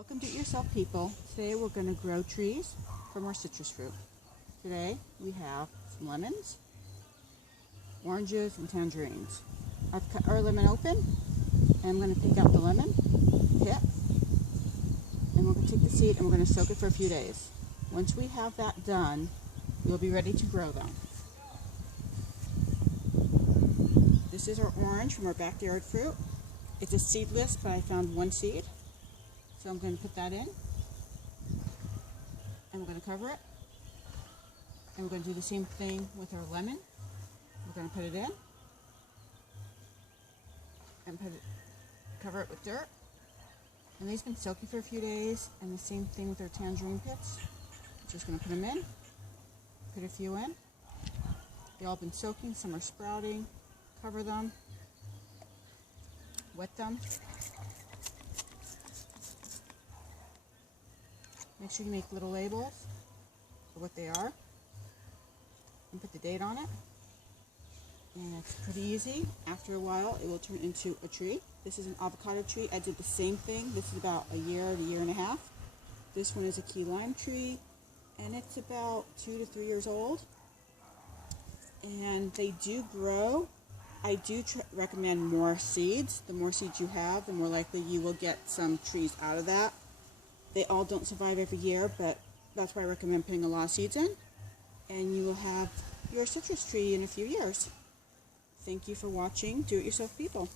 Welcome do-it-yourself people. Today we're going to grow trees from our citrus fruit. Today we have some lemons, oranges, and tangerines. I've cut our lemon open and I'm going to pick out the lemon pit, and we're going to take the seed and we're going to soak it for a few days. Once we have that done, we'll be ready to grow them. This is our orange from our backyard fruit. It's a seedless, but I found one seed. So I'm going to put that in, and we're going to cover it, and we're going to do the same thing with our lemon. We're going to put it in, and cover it with dirt, and these can soak you for a few days, and the same thing with our tangerine pits. Just going to put them in, put a few in. They've all been soaking, some are sprouting. Cover them, wet them. Make sure you make little labels for what they are and put the date on it. And it's pretty easy. After a while, it will turn into a tree. This is an avocado tree. I did the same thing. This is about a year and a half. This one is a key lime tree, and it's about 2 to 3 years old. And they do grow. I do recommend more seeds. The more seeds you have, the more likely you will get some trees out of that. They all don't survive every year, but that's why I recommend putting a lot of seeds in, and you will have your citrus tree in a few years. Thank you for watching Do It Yourself People.